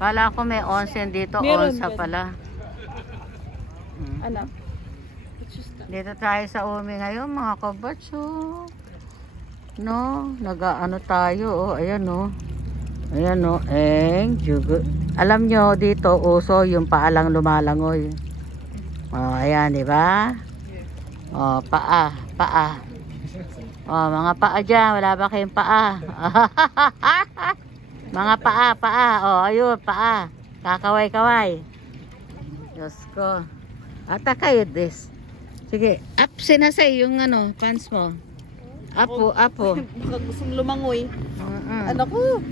Kala ko may onsen dito. Meron Onsa dyan. pala. Anak. Dito tayo sa Umi ngayon, mga kabatch. No, nag-ano tayo. Ayan, no. Ayan, no. Jugo. Alam nyo, dito, uso yung paalang lumalangoy. Ayan, di ba? Paa. Mga paa dyan. Wala ba kayong paa? Mga paa. Ayun, paa. Kakaway-kaway. Diyos ko. Ata kayo, this. Sige, up sinasay yung pants mo. Apo. Baka gustong lumangoy. Anak ko.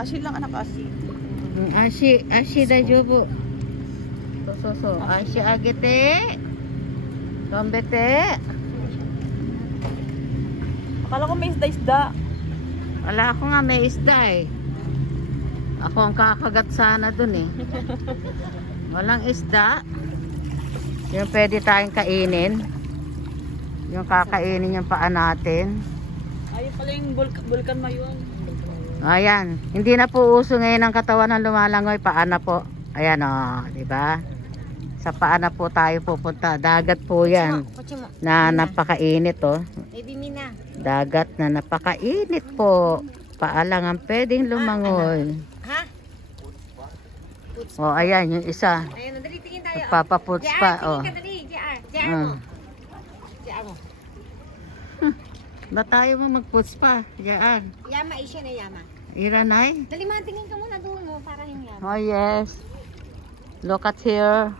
Ashi lang, anak, ashi. Ashi da jobo. So. Ashi agete. Tombete. Akala ko may isda-isda. Wala ako nga may isda eh. Ako ang kakagat sana dun eh. Walang isda. Yung pwede tayong kainin. Yung kakainin yung paa natin. Ayun pala yung bulkan mayon. Ayan. Hindi na po uso ngayon ang katawan ng lumalangoy. Paa na po. Ayan o. Diba? Sa paa na po tayo pupunta. Dagat po yan. Na napakainit o. Dagat na napakainit po. Paa lang ang pwedeng lumangoy. O ayan yung isa. Nagpapaputs pa o. Ba tayo mo magputs pa? Diyan. Yama, isya na yama. Iranay? Dali ma, tingin ka muna doon para yung yama. Oh yes. Look at here.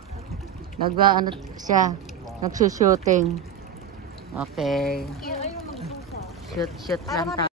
Nag-ano siya. Nagsushooting. Okay. Shoot lang tayo.